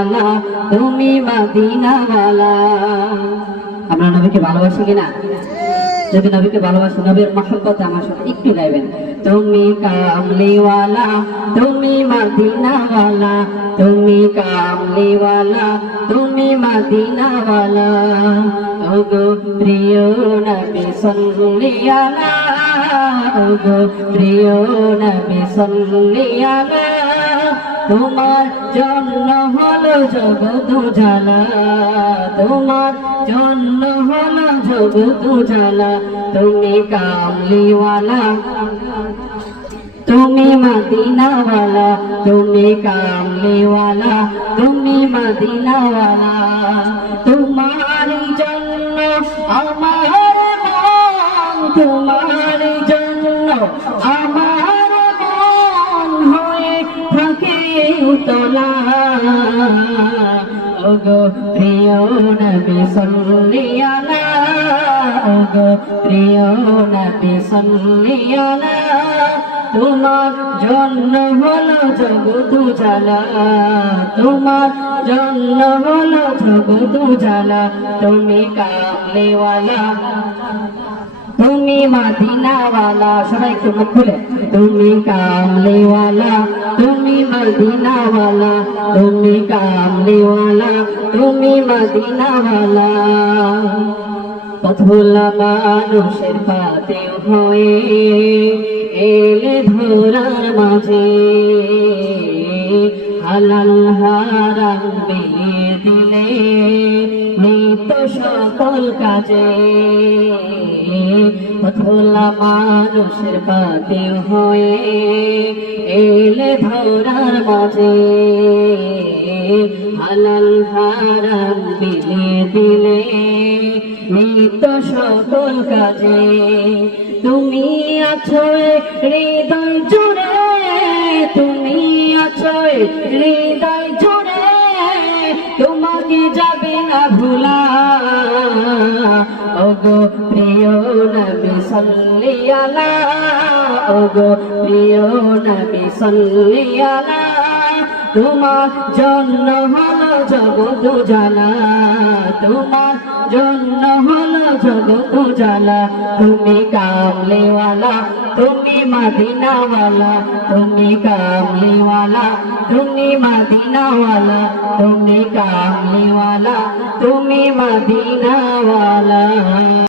ওয়ালা তুমি মদিনাওয়ালা। আমরা নবীকে ভালোবাসি কিনা? যদি নবীকে ভালোবাসি, নবীর মহব্বত আমার সাথে একটু গাইবেন। তুমি কামলিওয়ালা, তুমি মদিনাওয়ালা, তুমি কামলিওয়ালা, তুমি মদিনাওয়ালা। ওগো প্রিয় নবী সল্লিয়ালা ওগো প্রিয় নবী সল্লিয়ালা তোমার জন্য হলো জগৎ জালা তোমার জন্য হলো জগৎ জালা তুমি কামলিওয়ালা। তুমি মদিনাওয়ালা। তুমি কামলিওয়ালা। তুমি মদিনাওয়ালা। তোমার জন্য আমার মন। তোমার জন্য আমার তোলা। ওগো প্রিয় নবী সল্লিয়ালা ওগো প্রিয় নবী সল্লিয়ালা তোমার জন্য হলো জগৎ জালা তোমার জন্য হলো জগৎ জালা তুমি কামলিওয়ালা তুমি মদিনাওয়ালা, সবাই একটু মুখ খুলে। তুমি কামলিওয়ালা তুমি মদিনাওয়ালা, তুমি কামলিওয়ালা তুমি মদিনাওয়ালা। পথভোলা মানুষের পাতে হয়ে এলে ধরার মাঝে। দিলে কাজে মানুষের পাতে হয়ে এলে ধরার মাঝে হালাল হারাম বিয়ে দিলে নিত সকল কাজে তুমি আছো হৃদয় জুড়ে হৃদয় জুড়ে তোমাকে যাবে না ভুলা। ওগো প্রিয় নবী সাল্লিয়ালা ওগো প্রিয় নবী সাল্লিয়ালা তোমার জন্য হলো জগৎ জানা তোমার জন্য হলো জগৎ জানা তুমি কামলিওয়ালা তুমি মাদিনাওয়ালা তুমি কামলিওয়ালা তুমি মাদিনাওয়ালা তুমি কামলিওয়ালা তুমি মদিনাওয়ালা।